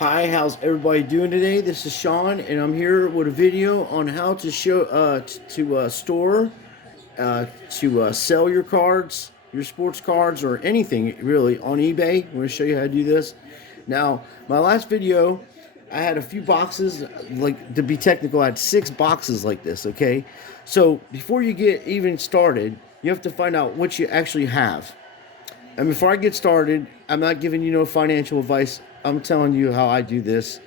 Hi, how's everybody doing today? This is Sean, and I'm here with a video on how to show store sell your cards, your sports cards, or anything really on eBay. I'm going to show you how to do this. Now, my last video, I had a few boxes. Like to be technical, I had 6 boxes like this. Okay, so before you get even started, you have to find out what you actually have. And before I get started, I'm not giving you no financial advice. I'm telling you how I do this.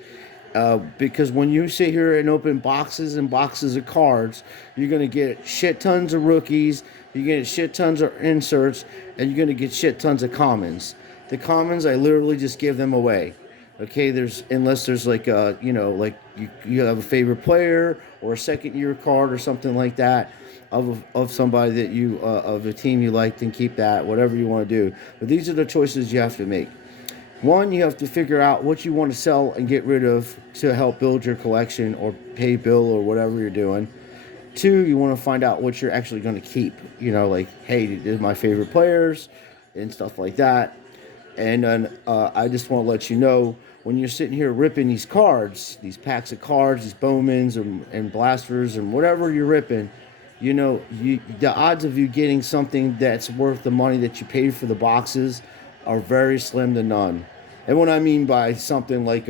Because when you sit here and open boxes and boxes of cards, you're going to get shit tons of rookies, you're going to get shit tons of inserts, and you're going to get shit tons of commons. The commons, I literally just give them away. Okay, unless there's like like you have a favorite player or a second year card or something like that of somebody that you of a team you liked, and keep that, whatever you want to do. But these are the choices you have to make. One, you have to figure out what you want to sell and get rid of to help build your collection or pay bill or whatever you're doing. Two, you want to find out what you're actually going to keep. Like, hey, these are my favorite players and stuff like that. And then I just want to let you know, when you're sitting here ripping these cards, these packs of cards, these Bowmans and blasters and whatever you're ripping, the odds of you getting something that's worth the money that you paid for the boxes are very slim to none. And what I mean by something like,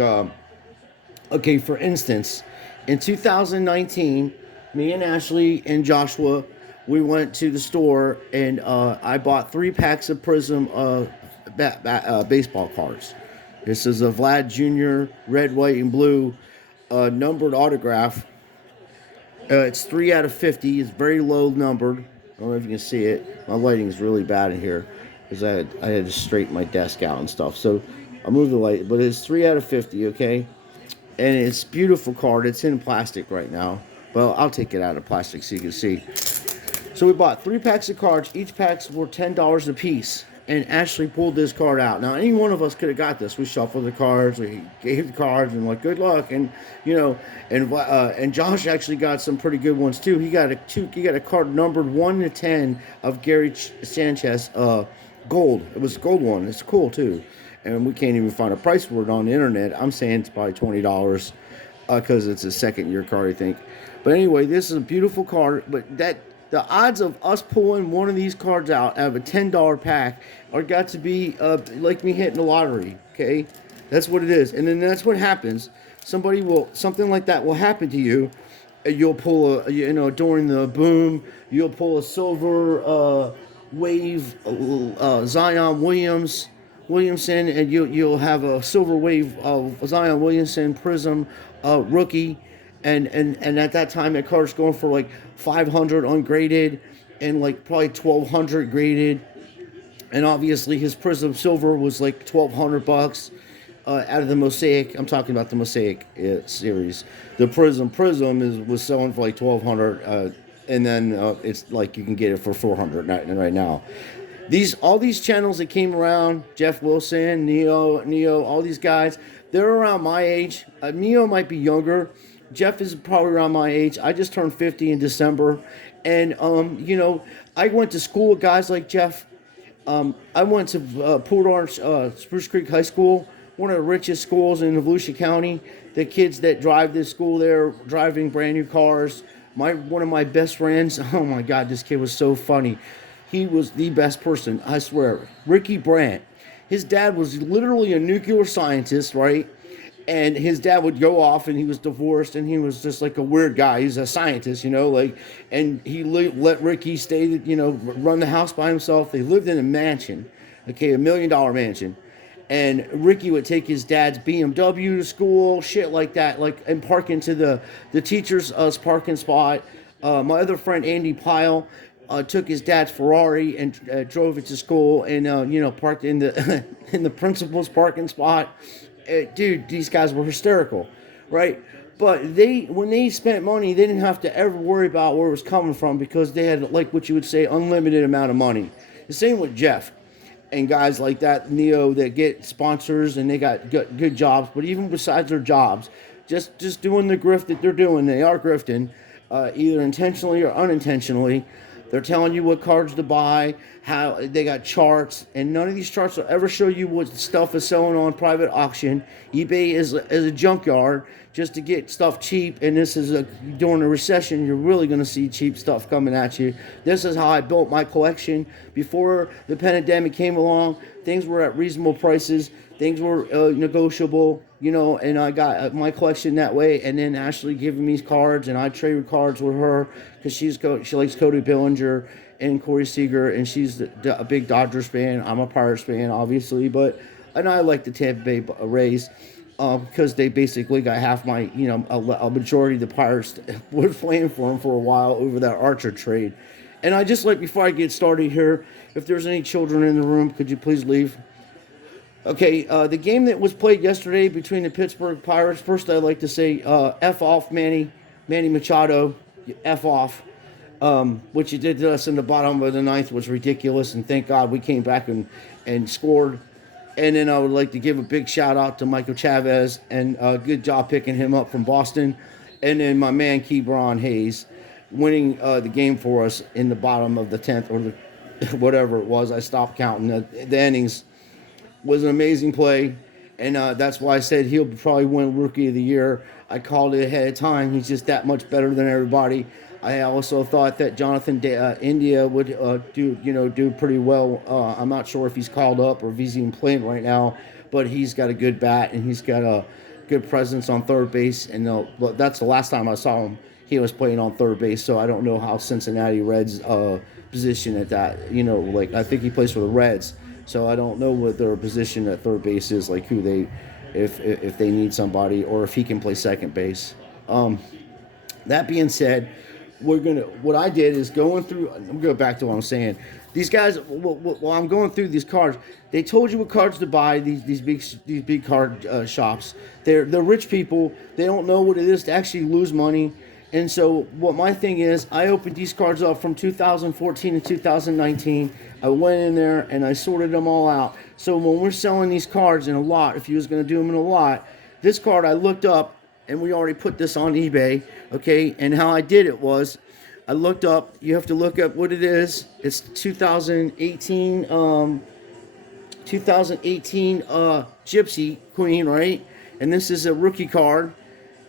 okay, for instance, in 2019, me and Ashley and Joshua, we went to the store and I bought 3 packs of Prism baseball cards. This is a Vlad Jr. red, white, and blue numbered autograph. It's 3 out of 50. It's very low numbered. I don't know if you can see it. My lighting is really bad in here because I had to straighten my desk out and stuff. So I'll move the light, but it's 3 out of 50, okay? And it's a beautiful card. It's in plastic right now. Well, I'll take it out of plastic so you can see. So we bought 3 packs of cards. Each packs were $10 a piece. And Ashley pulled this card out. Now, any one of us could have got this. We shuffled the cards, we gave the cards, and like, good luck. And and Josh actually got some pretty good ones too. He got a card numbered 1 to 10 of Gary Sanchez, gold. It was a gold one. It's cool too. And we can't even find a price for it on the internet. I'm saying it's probably $20 because it's a second year card, I think. But anyway, this is a beautiful card. But the odds of us pulling one of these cards out of a $10 pack are got to be like me hitting the lottery. Okay, that's what it is. And then that's what happens. Something like that will happen to you. You'll pull during the boom, you'll pull a silver wave Zion Williamson, and you'll have a silver wave of Zion Williamson Prism rookie, and at that time that card's going for like 500 ungraded and like probably 1,200 graded, and obviously his Prism silver was like $1,200 out of the Mosaic. I'm talking about the Mosaic series. The Prism was selling for like 1,200, and then it's like you can get it for 400 right now. All these channels that came around, Jeff Wilson, Neo, all these guys, they're around my age. Neo might be younger. Jeff is probably around my age. I just turned 50 in December, and I went to school with guys like Jeff. I went to Port Orange, Spruce Creek High School, one of the richest schools in Volusia County. The kids that drive this school there, driving brand new cars. One of my best friends, oh my God, this kid was so funny. He was the best person, I swear. Ricky Brandt. His dad was literally a nuclear scientist, right? And his dad would go off, and he was divorced, and he was just like a weird guy. He's a scientist, and he let Ricky stay, run the house by himself. They lived in a mansion, okay, $1 million mansion. And Ricky would take his dad's BMW to school, shit like that, and park into the teacher's parking spot. My other friend, Andy Pyle, took his dad's Ferrari and drove it to school, and parked in the in the principal's parking spot. Dude, these guys were hysterical, right? But when they spent money, they didn't have to ever worry about where it was coming from, because they had, like what you would say, unlimited amount of money. The same with Jeff and guys like that, Neo, that get sponsors and they got good jobs. But even besides their jobs, just doing the grift that they're doing, they are grifting, either intentionally or unintentionally. They're telling you what cards to buy, how they got charts, and none of these charts will ever show you what stuff is selling on private auction. eBay is a junkyard just to get stuff cheap, and this is during a recession, you're really going to see cheap stuff coming at you. This is how I built my collection before the pandemic came along. Things were at reasonable prices. Things were negotiable, and I got my collection that way. And then Ashley giving me cards, and I traded cards with her because she likes Cody Bellinger and Corey Seager, and she's a big Dodgers fan. I'm a Pirates fan, obviously, and I like the Tampa Bay Rays because they basically got half my, a majority of the Pirates were playing for them for a while over that Archer trade. And I just like, before I get started here, if there's any children in the room, could you please leave? Okay, the game that was played yesterday between the Pittsburgh Pirates, first I'd like to say F off Manny Machado, F off. What you did to us in the bottom of the ninth was ridiculous, and thank God we came back and scored. And then I would like to give a big shout out to Michael Chavez, and good job picking him up from Boston. And then my man Ke'Bryan Hayes winning the game for us in the bottom of the 10th, or whatever it was. I stopped counting the innings. Was an amazing play, and that's why I said he'll probably win Rookie of the Year. I called it ahead of time. He's just that much better than everybody. I also thought that Jonathan India would do pretty well. I'm not sure if he's called up or if he's even playing right now, but he's got a good bat and he's got a good presence on third base. And that's the last time I saw him. He was playing on third base, so I don't know how Cincinnati Reds position at that. I think he plays for the Reds. So I don't know what their position at third base is, like who they, if they need somebody, or if he can play second base. That being said, what I did is going through. I'm going to go back to what I'm saying. These guys, while I'm going through these cards, they told you what cards to buy. These big card shops. They're rich people. They don't know what it is to actually lose money. And so what my thing is, I opened these cards up from 2014 to 2019. I went in there and I sorted them all out. So when we're selling these cards in a lot, if you was going to do them in a lot, this card I looked up, and we already put this on eBay, okay? And how I did it was, I looked up, you have to look up what it is. It's 2018 Gypsy Queen, right? And this is a rookie card.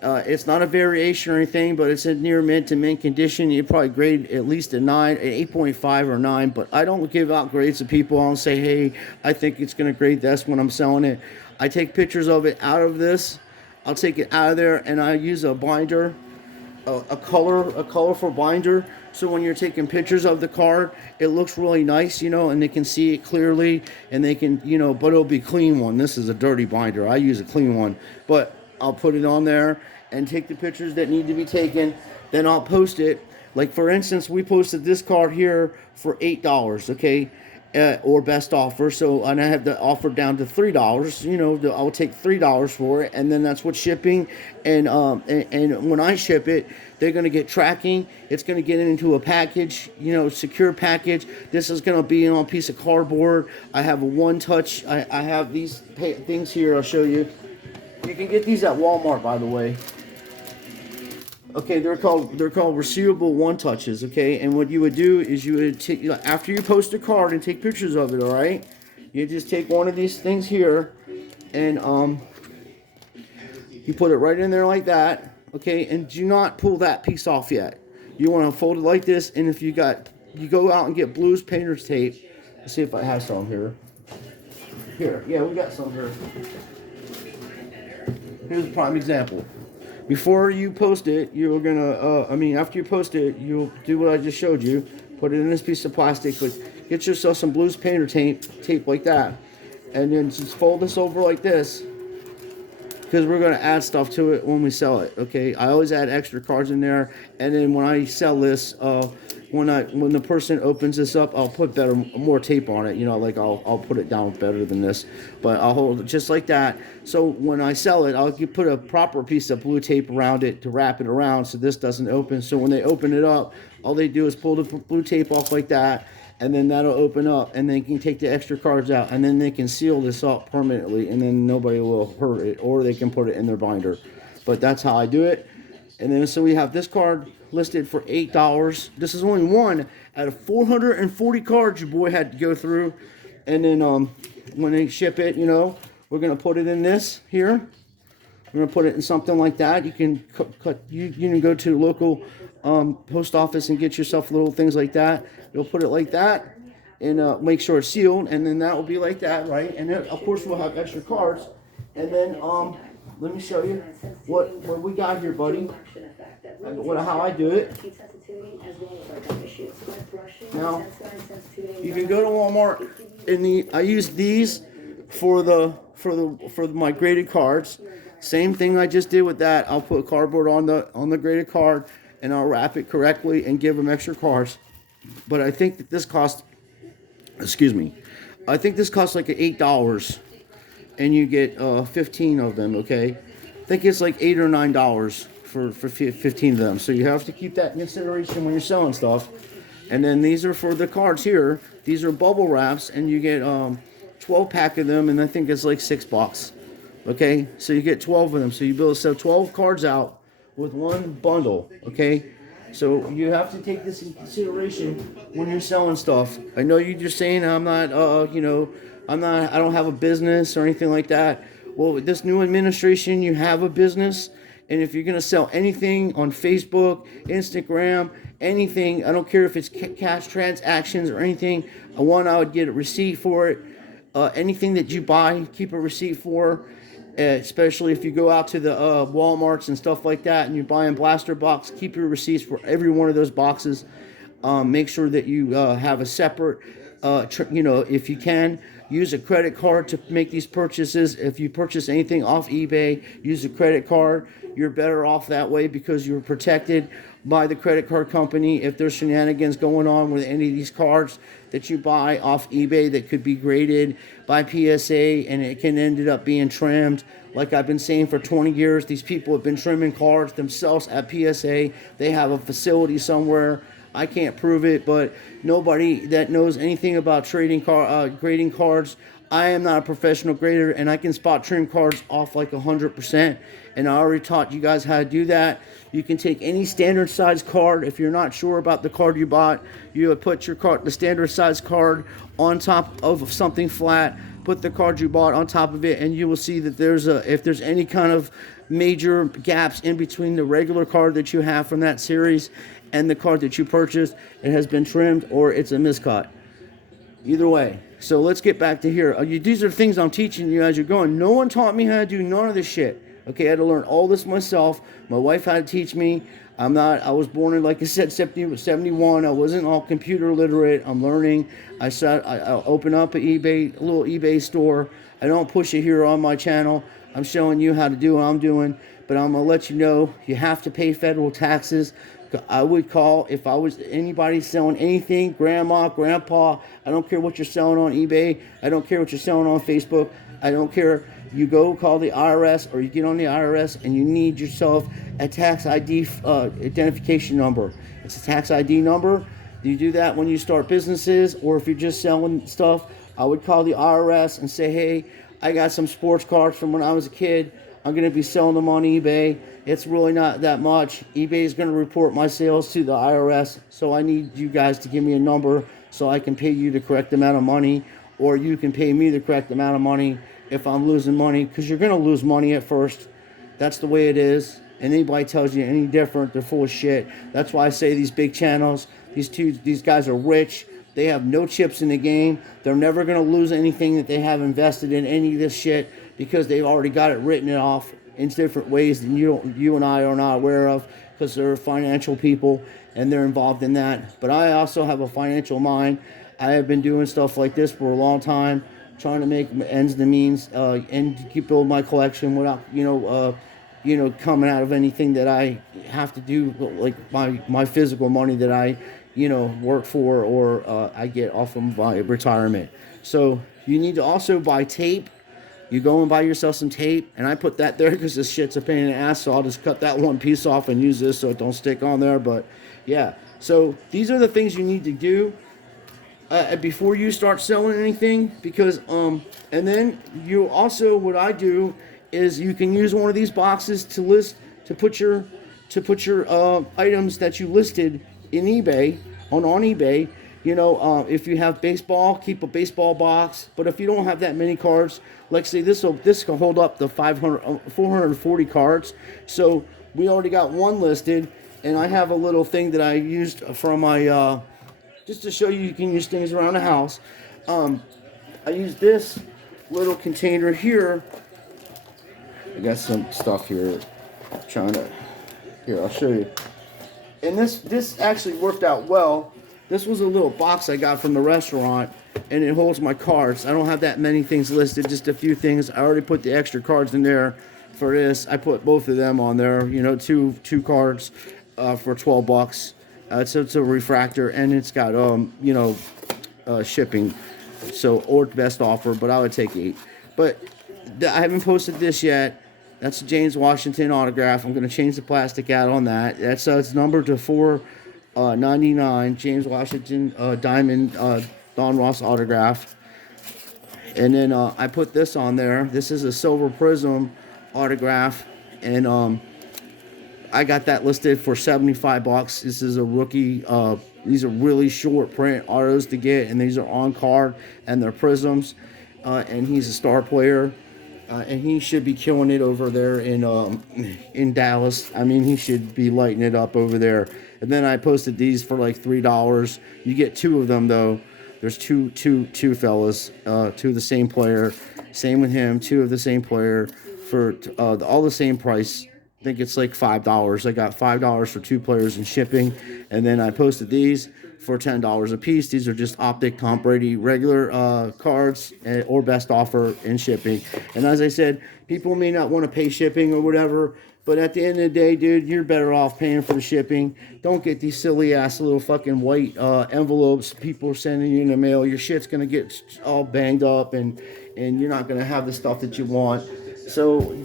It's not a variation or anything, but it's in near mint to mint condition. You probably grade at least a 9, an 8.5 or 9, but I don't give out grades to people. I don't say, hey, I think it's going to grade this when I'm selling it. I take pictures of it out of this. I'll take it out of there, and I use a binder, a colorful binder. So when you're taking pictures of the card, it looks really nice, and they can see it clearly, and they can, but it'll be a clean one. This is a dirty binder. I use a clean one, but I'll put it on there and take the pictures that need to be taken. Then I'll post it. Like, for instance, we posted this card here for $8, okay, or best offer. So, and I have the offer down to $3. I'll take $3 for it, and then that's what's shipping. And when I ship it, they're going to get tracking. It's going to get into a package, secure package. This is going to be on a piece of cardboard. I have a one-touch. I have these things here. I'll show you. You can get these at Walmart, by the way. Okay, they're called receivable one touches. Okay, and what you would do is you would take, after you post a card and take pictures of it. All right, you just take one of these things here, and you put it right in there like that. Okay, and do not pull that piece off yet. You want to fold it like this, and if you go out and get Blues painter's tape. Let's see if I have some here. Yeah, we got some here. Here's a prime example. Before you post it, you're gonna, after you post it, you'll do what I just showed you. Put it in this piece of plastic, but get yourself some Blues painter tape like that. And then just fold this over like this, because we're gonna add stuff to it when we sell it, okay? I always add extra cards in there, and then when I sell this, when the person opens this up, I'll put more tape on it. I'll put it down better than this, but I'll hold it just like that. So when I sell it, I'll put a proper piece of blue tape around it to wrap it around so this doesn't open. So when they open it up, all they do is pull the blue tape off like that, and then that'll open up, and they can take the extra cards out, and then they can seal this up permanently, and then nobody will hurt it, or they can put it in their binder. But that's how I do it. And then so we have this card listed for $8. This is only one out of 440 cards your boy had to go through. And then when they ship it, you know, we're gonna put it in this here. We're gonna put it in something like that. You can you can go to the local post office and get yourself little things like that. You'll put it like that and make sure it's sealed, and then that will be like that, right? And then of course we'll have extra cards. And then let me show you what we got here, buddy. How I do it. Now you can go to Walmart, and I use these for my graded cards. Same thing I just did with that. I'll put cardboard on the graded card, and I'll wrap it correctly and give them extra cards. But I think that this costs, excuse me, I think this costs like $8, and you get 15 of them. Okay, I think it's like $8 or $9 for 15 of them. So you have to keep that in consideration when you're selling stuff. And then these are for the cards here. These are bubble wraps, and you get 12 pack of them, and I think it's like $6. Okay, so you get 12 of them. So you be able to sell 12 cards out with one bundle. Okay, so you have to take this in consideration when you're selling stuff. I know you're just saying I'm not, you know, I don't have a business or anything like that. Well, with this new administration, you have a business. And if you're going to sell anything on Facebook, Instagram, anything, I don't care if it's cash transactions or anything, I would get a receipt for it. Anything that you buy, keep a receipt for. Especially if you go out to the Walmarts and stuff like that and you're buying blaster box, keep your receipts for every one of those boxes. Make sure that you have a separate, you know, if you can, use a credit card to make these purchases. If you purchase anything off eBay, use a credit card. You're better off that way because you're protected by the credit card company. If there's shenanigans going on with any of these cards that you buy off eBay that could be graded by PSA and it can end up being trimmed. Like I've been saying for 20 years, these people have been trimming cards themselves at PSA. They have a facility somewhere. I can't prove it, but nobody that knows anything about grading cards, I am not a professional grader, and I can spot trim cards off like 100%. And I already taught you guys how to do that. You can take any standard size card. If you're not sure about the card you bought, you would put your card, the standard size card, on top of something flat. Put the card you bought on top of it, and you will see that if there's any kind of major gaps in between the regular card that you have from that series and the card that you purchased, it has been trimmed or it's a miscut. Either way. So let's get back to here. These are things I'm teaching you as you're going. No one taught me how to do none of this shit. Okay, I had to learn all this myself. My wife had to teach me. I was born in, like I said, 71. I wasn't all computer literate. I'm learning. I open up a little eBay store. I don't push it here on my channel. I'm showing you how to do what I'm doing. But I'm going to let you know you have to pay federal taxes. I would call, if I was anybody selling anything, grandma, grandpa, I don't care what you're selling on eBay. I don't care what you're selling on Facebook. I don't care. You go call the IRS, or you get on the IRS and you need yourself a tax ID identification number. It's a tax ID number. You do that when you start businesses, or if you're just selling stuff. I would call the IRS and say, hey, I got some sports cards from when I was a kid. I'm going to be selling them on eBay. It's really not that much. eBay is going to report my sales to the IRS, so I need you guys to give me a number so I can pay you the correct amount of money, or you can pay me the correct amount of money if I'm losing money, because you're going to lose money at first. That's the way it is. And anybody tells you any different, they're full of shit. That's why I say these big channels, these guys are rich. They have no chips in the game. They're never going to lose anything that they have invested in any of this shit, because they've already got it written off in different ways that you and I are not aware of, because they're financial people and they're involved in that. But I also have a financial mind. I have been doing stuff like this for a long time, trying to make ends to means and to keep building my collection without coming out of anything that I have to do, like my physical money that I work for, or I get off of my retirement. So you need to also buy tape. You go and buy yourself some tape, and I put that there because this shit's a pain in the ass, so I'll just cut that one piece off and use this so it don't stick on there. But yeah, so these are the things you need to do before you start selling anything, because and then what I do is you can use one of these boxes to put your to put your items that you listed in eBay on eBay. If you have baseball, keep a baseball box. But if you don't have that many cards, like say this can hold up to 440 cards. So we already got one listed, and I have a little thing that I used from my just to show you can use things around the house. I use this little container here. I got some stuff here. Here, I'll show you. And this actually worked out well. This was a little box I got from the restaurant, and it holds my cards. I don't have that many things listed, just a few things. I already put the extra cards in there for this. I put both of them on there, two cards for $12. It's a refractor, and it's got shipping. So, or best offer, but I would take 8. But I haven't posted this yet. That's a James Washington autograph. I'm going to change the plastic out on that. That's it's numbered to 499. James Washington diamond Don Ross autograph. And then I put this on there. This is a Silver Prism autograph, and I got that listed for $75. This is a rookie. These are really short print autos to get, and these are on card, and they're prisms. And he's a star player. And he should be killing it over there in Dallas. I mean, he should be lighting it up over there. And then I posted these for like $3. You get 2 of them though. There's two fellas, 2 of the same player. Same with him, 2 of the same player for all the same price. I think it's like $5. I got $5 for 2 players in shipping, and then I posted these for $10 a piece. These are just Optic Tom Brady regular cards or best offer in shipping. And as I said, people may not want to pay shipping or whatever, but at the end of the day, dude, you're better off paying for the shipping. Don't get these silly ass little fucking white envelopes people are sending you in the mail. Your shit's gonna get all banged up, and you're not gonna have the stuff that you want. So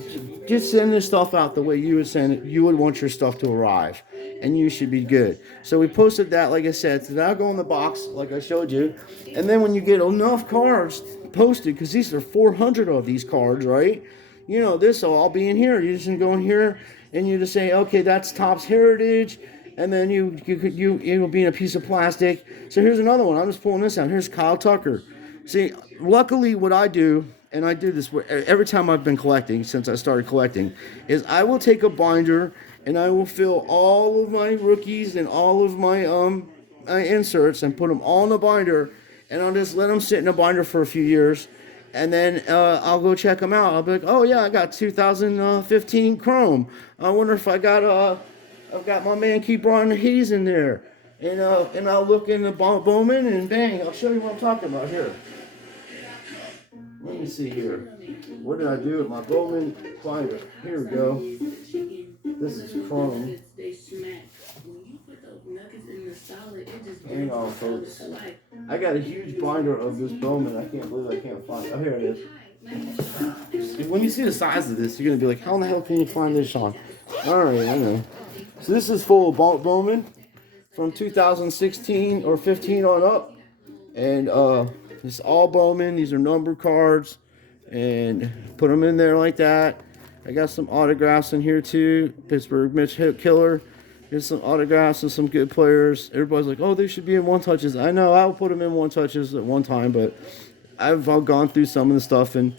just send this stuff out the way you would send it. You would want your stuff to arrive, and you should be good. So we posted that, like I said, so that'll go in the box, like I showed you. And then when you get enough cards posted, because these are 400 of these cards, right? This will all be in here. You just go in here, and you just say, okay, that's Topps Heritage, and then it will be in a piece of plastic. So here's another one. I'm just pulling this out. Here's Kyle Tucker. See, luckily, what I do, and I do this every time I've been collecting since I started collecting, is I will take a binder and I will fill all of my rookies and all of my inserts and put them all in a binder, and I'll just let them sit in a binder for a few years, and then I'll go check them out. I'll be like, oh yeah, I got 2015 Chrome. I wonder if I've got my man Keybron Hayes in there, and I'll look in the Bowman, and bang, I'll show you what I'm talking about here. Let me see here. What did I do with my Bowman binder? Here we go. This is Chrome. Hang on, folks. I got a huge binder of this Bowman. I can't believe I can't find it. Oh, here it is. When you see the size of this, you're going to be like, how in the hell can you find this, Sean? Alright, I know. So this is full of Bowman from 2016 or 15 on up. And it's all Bowman. These are numbered cards. And put them in there like that. I got some autographs in here too. Pittsburgh Mitch Killer. There's some autographs of some good players. Everybody's like, oh, they should be in one touches. I know, I'll put them in one touches at one time, but I've gone through some of the stuff and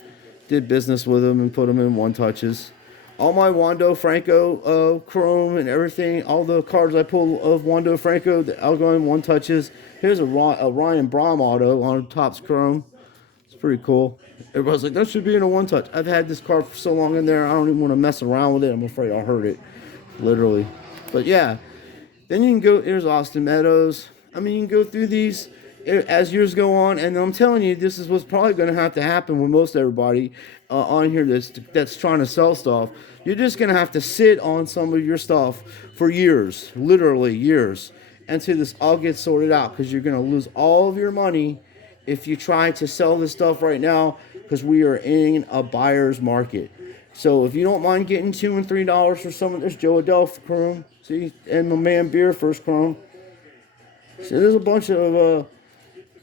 did business with them and put them in one touches. All my Wander Franco Chrome and everything, all the cards I pull of Wander Franco, I'll go in one touches. Here's a Ryan Braun auto on Topps Chrome. It's pretty cool. Everybody's like, that should be in a one touch. I've had this card for so long in there, I don't even want to mess around with it. I'm afraid I'll hurt it, literally. But yeah, then you can go, here's Austin Meadows. I mean, you can go through these as years go on, and I'm telling you, this is what's probably going to have to happen with most everybody on here that's trying to sell stuff. You're just going to have to sit on some of your stuff for years, literally years, until this all gets sorted out, because you're going to lose all of your money if you try to sell this stuff right now, because we are in a buyer's market. So if you don't mind getting $2 and $3 for some of this Joe Adell Chrome, see, and my man Beer First Chrome. So there's a bunch of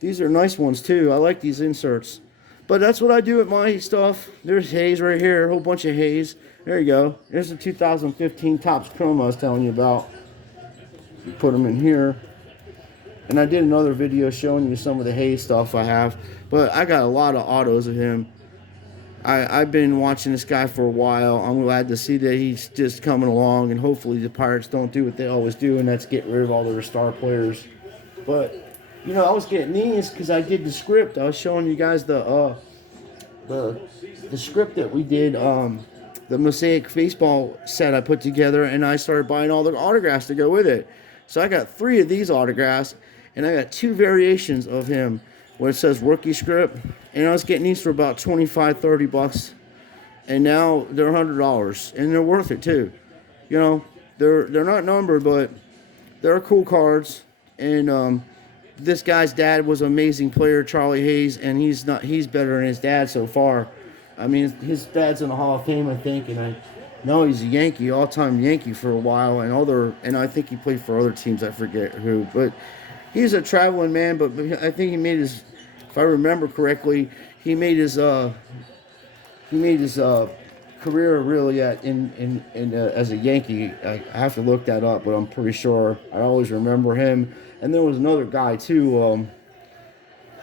these are nice ones too. I like these inserts. But that's what I do with my stuff. There's Hayes right here, a whole bunch of Hayes. There you go. There's the 2015 Topps Chrome I was telling you about. Put them in here. And I did another video showing you some of the Hayes stuff I have. But I got a lot of autos of him. I've been watching this guy for a while. I'm glad to see that he's just coming along. And hopefully the Pirates don't do what they always do. And that's get rid of all their star players. But, you know, I was getting these because I did the script. I was showing you guys the script that we did. The Mosaic baseball set I put together. And I started buying all the autographs to go with it. So I got 3 of these autographs. And I got 2 variations of him where it says rookie script. And I was getting these for about $25-$30. And now they're $100. And they're worth it too. You know, they're not numbered, but they're cool cards. And this guy's dad was an amazing player, Charlie Hayes, and he's better than his dad so far. I mean, his dad's in the Hall of Fame, I think, and I know he's a Yankee, all-time Yankee for a while, and I think he played for other teams, I forget who, but he's a traveling man. But I think he made his, if I remember correctly, he made his career really as a Yankee. I have to look that up, but I'm pretty sure. I always remember him. And there was another guy too. I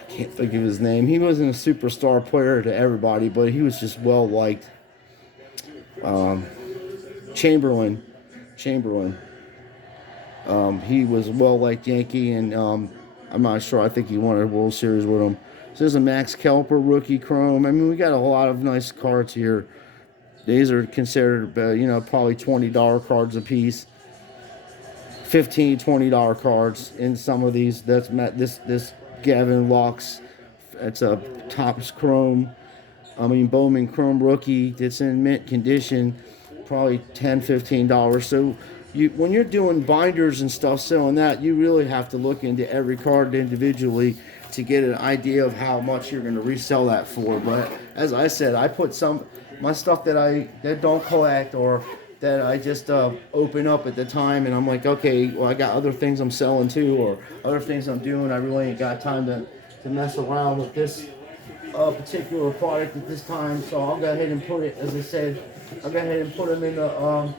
can't think of his name. He wasn't a superstar player to everybody, but he was just well liked. Chamberlain. He was a well-liked Yankee, and I'm not sure. I think he won a World Series with him. So there's a Max Kelper rookie chrome. I mean, we got a lot of nice cards here. These are considered, probably $20 cards a piece. $15, $20 cards in some of these. That's this Gavin Lux. It's a Topps Chrome. Bowman Chrome rookie. That's in mint condition. Probably $10, $15. So when you're doing binders and stuff, selling that, you really have to look into every card individually to get an idea of how much you're going to resell that for. But as I said, I put some my stuff that don't collect or that I just open up at the time, and I'm like, okay, well, I got other things I'm selling too, or other things I'm doing. I really ain't got time to mess around with this particular product at this time. So I'll go ahead and put it, as I said, I'll go ahead and put them in a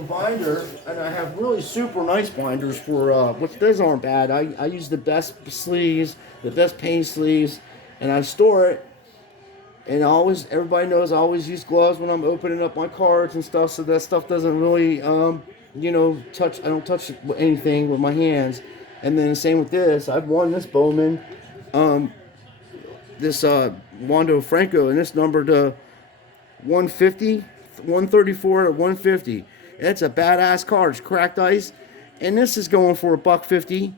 binder, and I have really super nice binders for which those aren't bad. I use the best sleeves, the best paint sleeves, and I store it. And everybody knows I always use gloves when I'm opening up my cards and stuff, so that stuff doesn't really, touch. I don't touch anything with my hands. And then the same with this. I've won this Bowman, this Wander Franco, and it's numbered to 150, 134 to 150. That's a badass card. It's cracked ice, and this is going for $1.50.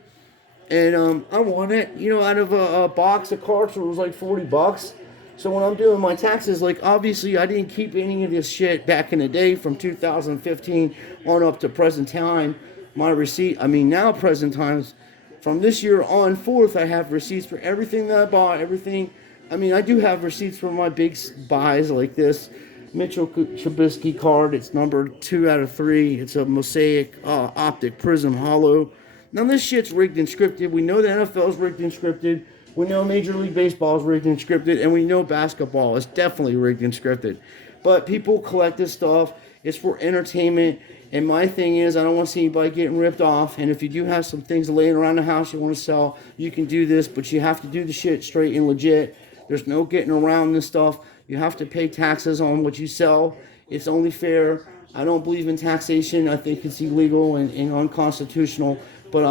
And I won it, out of a box of cards, so it was like $40. So when I'm doing my taxes, obviously I didn't keep any of this shit back in the day from 2015 on up to present time. My receipt, now present times, from this year on forth, I have receipts for everything that I bought, everything. I do have receipts for my big buys like this Mitchell Trubisky card. It's numbered 2 out of 3. It's a Mosaic Optic Prism Hollow. Now this shit's rigged and scripted. We know the NFL's rigged and scripted. We know Major League Baseball is rigged and scripted, and we know basketball is definitely rigged and scripted. But people collect this stuff. It's for entertainment. And my thing is, I don't want to see anybody getting ripped off. And if you do have some things laying around the house you want to sell, you can do this. But you have to do the shit straight and legit. There's no getting around this stuff. You have to pay taxes on what you sell. It's only fair. I don't believe in taxation. I think it's illegal and unconstitutional. But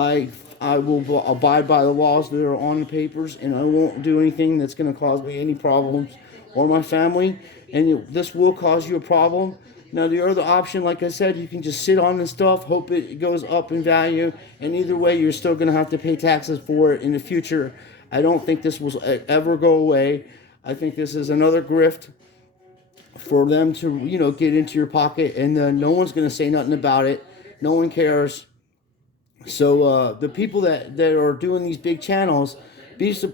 I will abide by the laws that are on the papers, and I won't do anything that's going to cause me any problems or my family. And this will cause you a problem. Now, the other option, like I said, you can just sit on this stuff, hope it goes up in value, and either way, you're still going to have to pay taxes for it in the future. I don't think this will ever go away. I think this is another grift for them to, get into your pocket, and no one's going to say nothing about it. No one cares. So the people that are doing these big channels,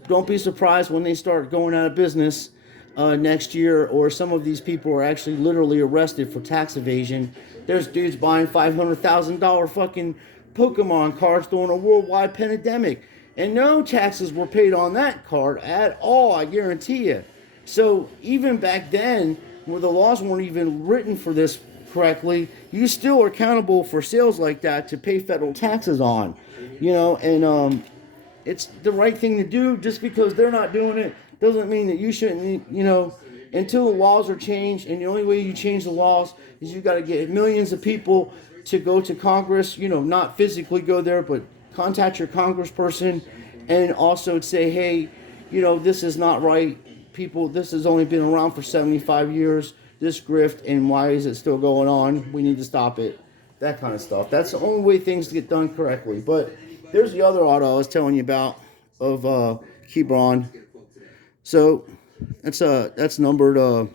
don't be surprised when they start going out of business next year, or some of these people are actually literally arrested for tax evasion. There's dudes buying $500,000 fucking Pokemon cards during a worldwide pandemic, and no taxes were paid on that card at all, I guarantee you. So even back then, where the laws weren't even written for this correctly, you still are accountable for sales like that to pay federal taxes on, and it's the right thing to do. Just because they're not doing it doesn't mean that you shouldn't, until the laws are changed. And the only way you change the laws is you got to get millions of people to go to Congress, not physically go there, but contact your congressperson and also say, hey, this is not right. People, this has only been around for 75 years, this grift, and why is it still going on? We need to stop it. That kind of stuff. That's the only way things get done correctly. But there's the other auto I was telling you about of Kebron. So that's numbered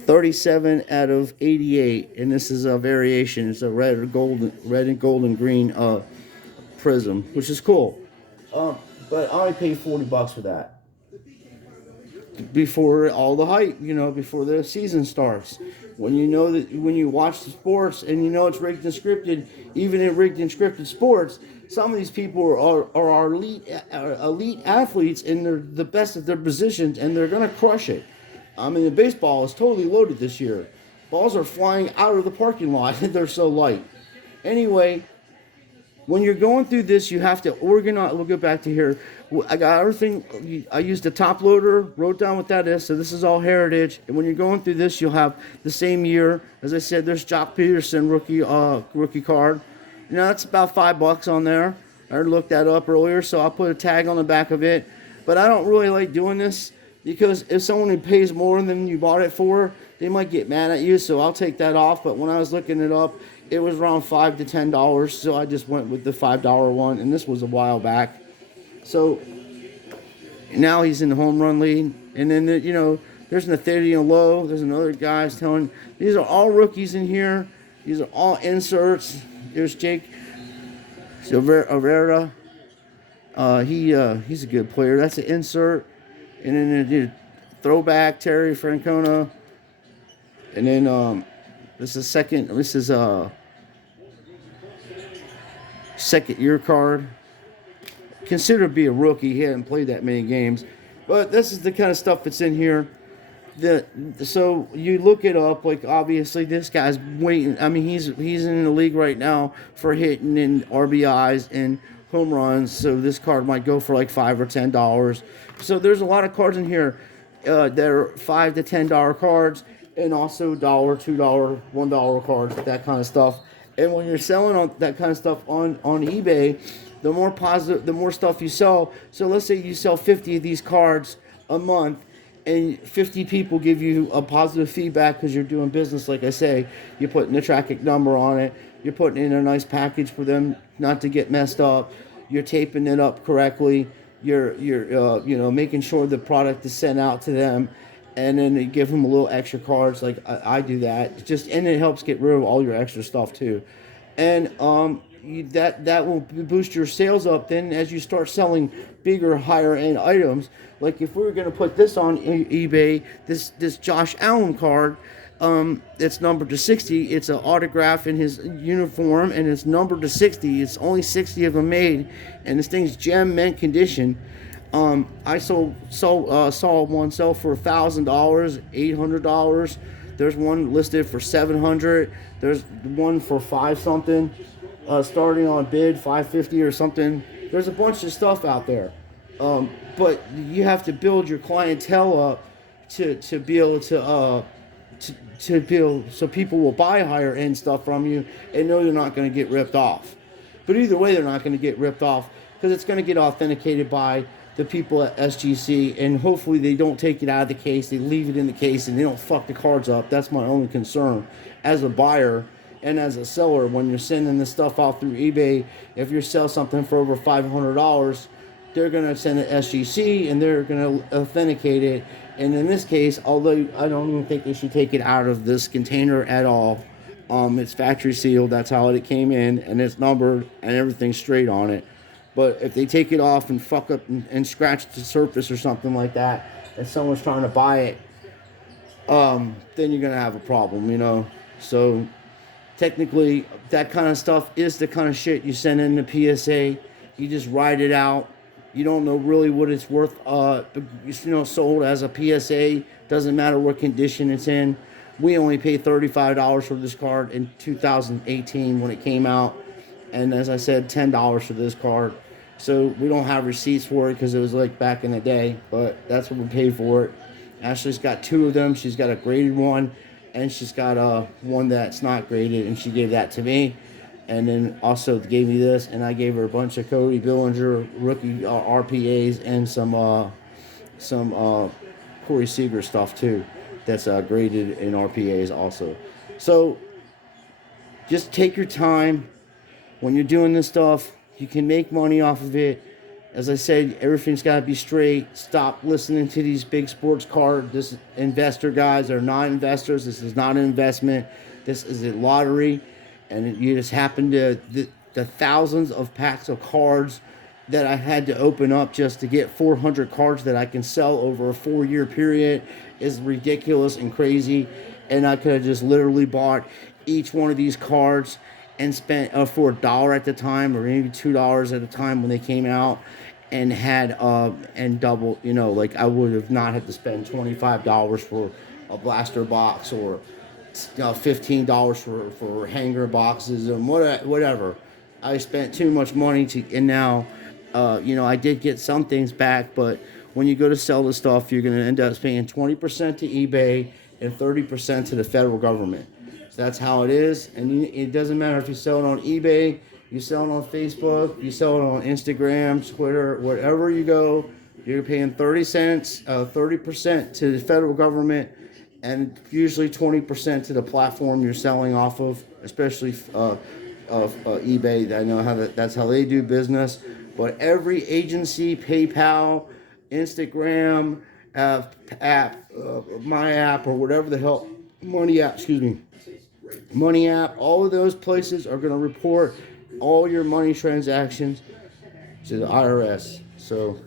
37 out of 88, and this is a variation. It's a red and gold and green prism, which is cool. But I only paid $40 for that. Before all the hype, before the season starts. When you watch the sports and it's rigged and scripted, even in rigged and scripted sports, some of these people are elite athletes and they're the best at their positions and they're going to crush it. I mean, the baseball is totally loaded this year. Balls are flying out of the parking lot. They're so light. Anyway, when you're going through this, you have to organize. We'll get back to here. I got everything. I used the top loader, wrote down what that is. So this is all heritage. And when you're going through this, you'll have the same year. As I said, there's Jock Peterson rookie card. That's about $5 on there. I looked that up earlier, so I'll put a tag on the back of it. But I don't really like doing this because if someone pays more than you bought it for, they might get mad at you. So I'll take that off. But when I was looking it up, it was around $5 to $10, so I just went with the $5 one, and this was a while back. So now he's in the home run lead, and then there's Nathaniel Lowe. There's another guy's telling. These are all rookies in here. These are all inserts. There's Jake Silvera. He's a good player. That's an insert, and then throwback Terry Francona, and then this is second. This is second year card. Considered to be a rookie. He hadn't played that many games. But this is the kind of stuff that's in here. So you look it up, like obviously this guy's waiting. I mean, he's in the league right now for hitting and RBIs and home runs. So this card might go for like $5 or $10. So there's a lot of cards in here that are $5 to $10 cards, and also $1, $2, $1 cards, that kind of stuff. And when you're selling on that kind of stuff on eBay, the more stuff you sell. So let's say you sell 50 of these cards a month, and 50 people give you a positive feedback because you're doing business. Like I say, you're putting the tracking number on it. You're putting in a nice package for them not to get messed up. You're taping it up correctly. You're making sure the product is sent out to them. And then they give them a little extra cards, like I do that. And it helps get rid of all your extra stuff too. And that will boost your sales up. Then as you start selling bigger, higher end items, like if we were going to put this on eBay, this Josh Allen card, it's numbered to 60. It's an autograph in his uniform, and it's numbered to 60. It's only 60 of them made, and this thing's gem mint condition. I saw one sell for $1,000, $800. There's one listed for $700. There's one for $5 something, starting on bid $550 or something. There's a bunch of stuff out there, but you have to build your clientele up to be able to build so people will buy higher end stuff from you and know they're not going to get ripped off. But either way, they're not going to get ripped off because it's going to get authenticated by the people at SGC, and hopefully they don't take it out of the case. They leave it in the case and they don't fuck the cards up. That's my only concern as a buyer and as a seller. When you're sending this stuff out through eBay, if you sell something for over $500, they're going to send it to SGC and they're going to authenticate it. And in this case, although I don't even think they should take it out of this container at all, it's factory sealed. That's how it came in, and it's numbered and everything's straight on it. But if they take it off and fuck up and scratch the surface or something like that, and someone's trying to buy it, then you're going to have a problem, So technically, that kind of stuff is the kind of shit you send in the PSA. You just write it out, You don't know really what it's worth. Sold as a PSA. Doesn't matter what condition it's in. We only paid $35 for this card in 2018 when it came out, and as I said, $10 for this card. So we don't have receipts for it because it was like back in the day, but that's what we paid for it. Ashley's got two of them. She's got a graded one, and she's got one that's not graded, and she gave that to me. And then also gave me this, and I gave her a bunch of Cody Bellinger rookie RPAs and some Corey Seager stuff too, that's graded in RPAs also. So just take your time when you're doing this stuff. You can make money off of it. As I said, everything's got to be straight. Stop listening to these big sports card, this investor guys. They're not investors. This is not an investment. This is a lottery, and you just happen to the thousands of packs of cards that I had to open up just to get 400 cards that I can sell over a 4-year period is ridiculous and crazy. And I could have just literally bought each one of these cards and spent for $1 at the time, or maybe $2 at a time when they came out, and had and double. Like I would have not had to spend $25 for a blaster box, or $15 for hanger boxes and whatever. I spent too much money and now, I did get some things back, but when you go to sell the stuff, you're going to end up paying 20% to eBay and 30% to the federal government. So that's how it is, and it doesn't matter if you sell it on eBay, you sell it on Facebook, you sell it on Instagram, Twitter, wherever you go, you're paying 30% to the federal government, and usually 20% to the platform you're selling off of, especially eBay. I know that's how they do business. But every agency, PayPal, Instagram, app, my app, or whatever the hell, Money app, all of those places are going to report all your money transactions to the IRS. So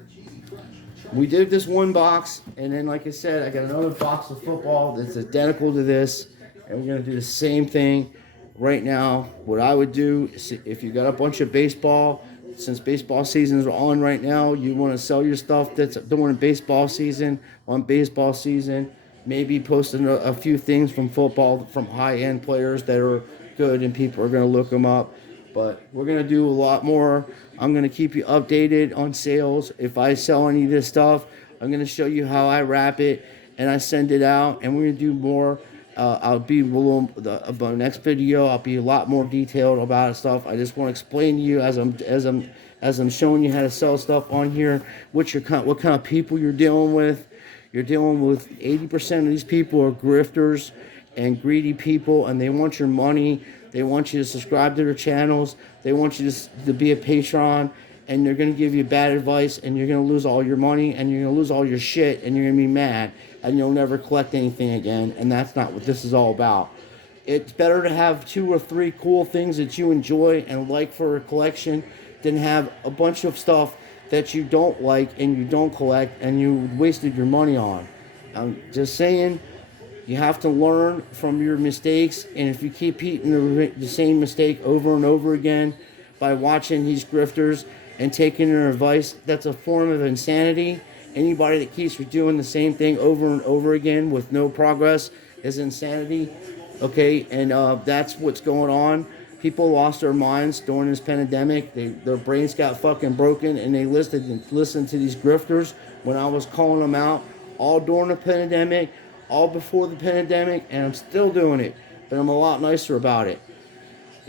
we did this one box, and then like I said, I got another box of football that's identical to this, and we're going to do the same thing right now. What I would do is, if you got a bunch of baseball, since baseball seasons are on right now, you want to sell your stuff that's during baseball season on baseball season. Maybe posting a few things from football from high-end players that are good, and people are going to look them up. But we're going to do a lot more. I'm going to keep you updated on sales. If I sell any of this stuff, I'm going to show you how I wrap it and I send it out, and we're going to do more. I'll be the next video. I'll be a lot more detailed about stuff. I just want to explain to you as I'm showing you how to sell stuff on here, what kind of people you're dealing with. You're dealing with 80% of these people are grifters and greedy people, and they want your money. They want you to subscribe to their channels. They want you to be a patron, and they're going to give you bad advice, and you're going to lose all your money, and you're going to lose all your shit, and you're going to be mad, and you'll never collect anything again, and that's not what this is all about. It's better to have 2 or 3 cool things that you enjoy and like for a collection than have a bunch of stuff that you don't like and you don't collect and you wasted your money on. I'm just saying, you have to learn from your mistakes, and if you keep repeating the same mistake over and over again by watching these grifters and taking their advice, that's a form of insanity. Anybody that keeps doing the same thing over and over again with no progress is insanity. Okay, and that's what's going on. People lost their minds during this pandemic. Their brains got fucking broken, and they listened to these grifters when I was calling them out all during the pandemic, all before the pandemic, and I'm still doing it, but I'm a lot nicer about it.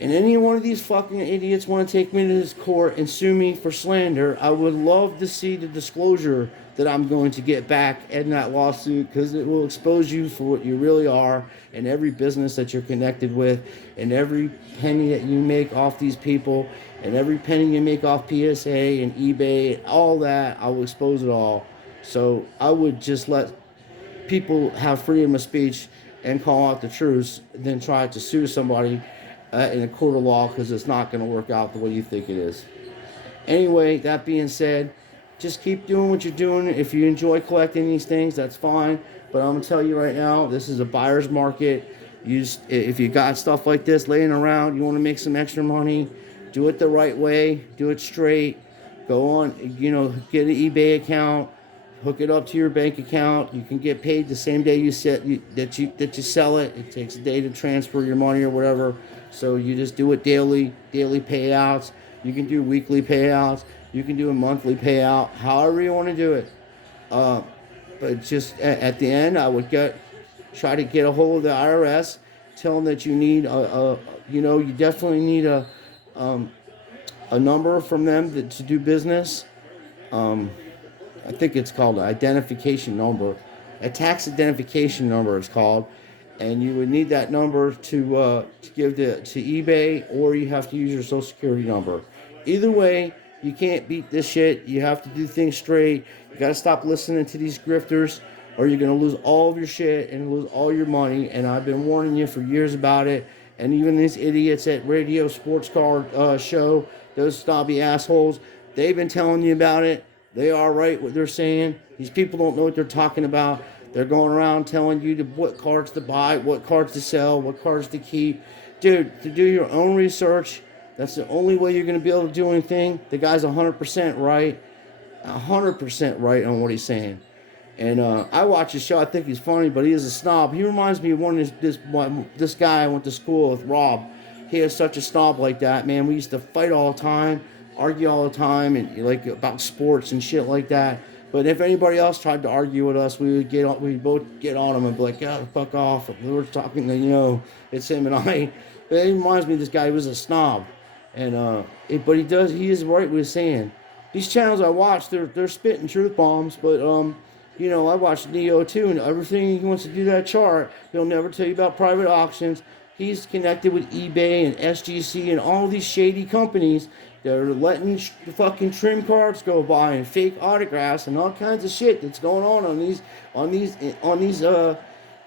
And any one of these fucking idiots want to take me to this court and sue me for slander, I would love to see the disclosure that I'm going to get back in that lawsuit, because it will expose you for what you really are, and every business that you're connected with, and every penny that you make off these people, and every penny you make off PSA and eBay and all that. I will expose it all. So I would just let people have freedom of speech and call out the truth than try to sue somebody in a court of law, because it's not going to work out the way you think it is. Anyway, that being said, just keep doing what you're doing. If you enjoy collecting these things, that's fine. But I'm going to tell you right now, this is a buyer's market. If you got stuff like this laying around, you want to make some extra money, do it the right way, do it straight. Go on, get an eBay account, hook it up to your bank account. You can get paid the same day that you sell it. It takes a day to transfer your money or whatever. So you just do it daily payouts. You can do weekly payouts. You can do a monthly payout, however you want to do it. But just at the end, I would try to get a hold of the IRS, tell them that you need you definitely need a number from them to do business. I think it's called an identification number, a tax identification number it's called, and you would need that number to give to eBay, or you have to use your social security number. Either way, you can't beat this shit. You have to do things straight. You got to stop listening to these grifters, or you're going to lose all of your shit and lose all your money. And I've been warning you for years about it. And even these idiots at Radio Sports Card Show, those snobby assholes, they've been telling you about it. They are right what they're saying. These people don't know what they're talking about. They're going around telling you what cards to buy, what cards to sell, what cards to keep. Dude, to do your own research, that's the only way you're going to be able to do anything. The guy's 100% right. 100% right on what he's saying. And I watch his show. I think he's funny, but he is a snob. He reminds me of this guy I went to school with, Rob. He is such a snob like that, man. We used to fight all the time, argue all the time, and like about sports and shit like that. But if anybody else tried to argue with us, we'd both get on him and be like, "Yeah, fuck off." We were talking, it's him and I. But it reminds me of this guy. He was a snob, and but he is right what he's saying. These channels I watch, they're spitting truth bombs, but I watch Neo too, and everything he wants to do that chart, he'll never tell you about private auctions. He's connected with eBay and SGC and all these shady companies that are letting fucking trim cards go by and fake autographs and all kinds of shit that's going on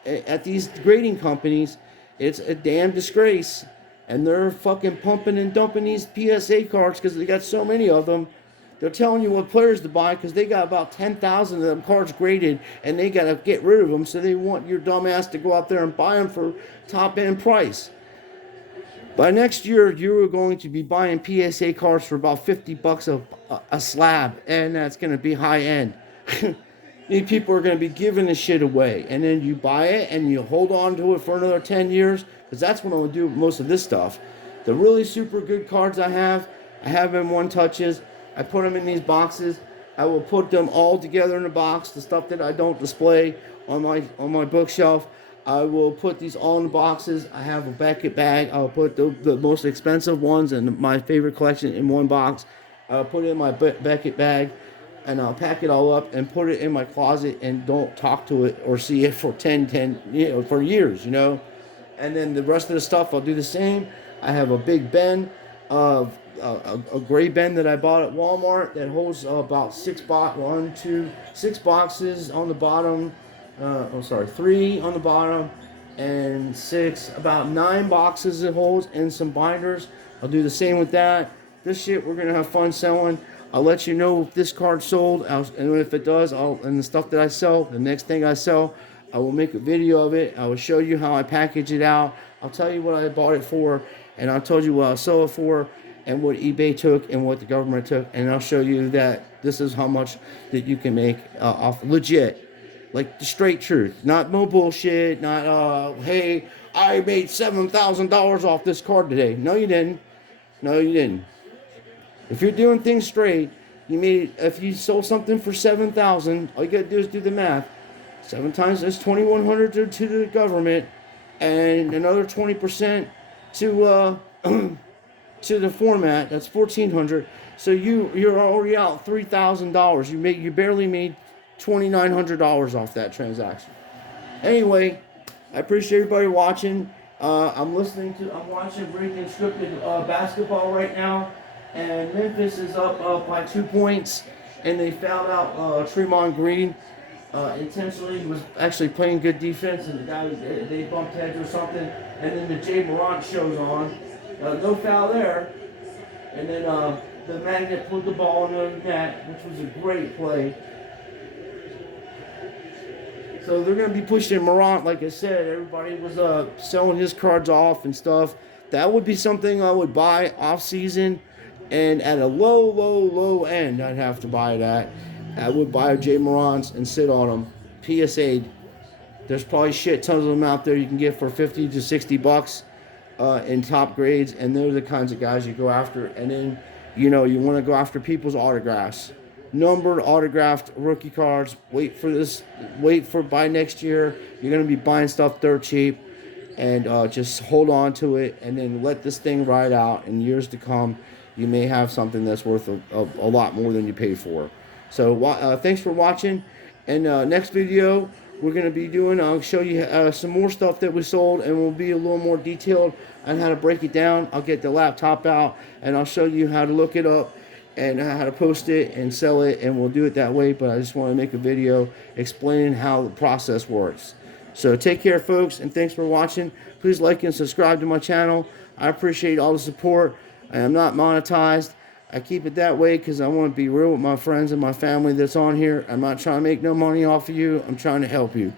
at these grading companies. It's a damn disgrace, and they're fucking pumping and dumping these PSA cards because they got so many of them. They're telling you what players to buy because they got about 10,000 of them cards graded, and they got to get rid of them, so they want your dumb ass to go out there and buy them for top-end price. By next year, you're going to be buying PSA cards for about $50 a slab, and that's going to be high-end. These people are going to be giving this shit away, and then you buy it, and you hold on to it for another 10 years, because that's what I'm going to do with most of this stuff. The really super good cards I have in one-touches. I put them in these boxes. I will put them all together in a box. The stuff that I don't display on my bookshelf, I will put these all in the boxes. I have a Beckett bag. I'll put the most expensive ones and my favorite collection in one box. I'll put it in my Beckett bag, and I'll pack it all up and put it in my closet and don't talk to it or see it for for years, And then the rest of the stuff, I'll do the same. I have a big bin of a gray bin that I bought at Walmart that holds about 6 boxes on the bottom. 3 on the bottom and 6, about 9 boxes it holds, and some binders. I'll do the same with that. This shit we're gonna have fun selling. I'll let you know if this card sold, and if it does, and the stuff that I sell, the next thing I sell, I will make a video of it. I will show you how I package it out. I'll tell you what I bought it for, and I'll tell you what I'll sell it for, and what eBay took, and what the government took, and I'll show you that this is how much that you can make off legit. Like the straight truth, not no bullshit, not hey, I made $7,000 off this card today. No, you didn't. No, you didn't. If you're doing things straight, if you sold something for $7,000, all you gotta do is do the math. 7 times that's $2,100 to the government, and another 20% to to the format. That's $1,400. So you're already out $3,000. You barely made $2,900 off that transaction. Anyway, I appreciate everybody watching. I'm watching Breaking Scripted basketball right now, and Memphis is up by 2 points, and they fouled out Tremont Green intentionally. He was actually playing good defense, and the guy they bumped heads or something, and then the Jay Morant shows on. No foul there, and then the Magnet put the ball in the net, which was a great play. So they're going to be pushing Morant, like I said. Everybody was selling his cards off and stuff. That would be something I would buy off season. And at a low end, I'd have to buy that. I would buy a J. Morans and sit on them. PSA. There's probably shit tons of them out there you can get for 50 to 60 bucks in top grades, and they're the kinds of guys you go after. And then, you know, you want to go after people's autographs, numbered autographed rookie cards. Wait for by next year. You're gonna be buying stuff dirt cheap, and just hold on to it, and then let this thing ride out. In years to come, you may have something that's worth a lot more than you paid for. So thanks for watching, and next video we're going to be doing, I'll show you some more stuff that we sold, and we'll be a little more detailed on how to break it down. I'll get the laptop out, and I'll show you how to look it up and how to post it and sell it, and we'll do it that way. But I just want to make a video explaining how the process works. So take care, folks, and thanks for watching. Please like and subscribe to my channel. I appreciate all the support. I am not monetized. I keep it that way because I want to be real with my friends and my family that's on here. I'm not trying to make no money off of you. I'm trying to help you.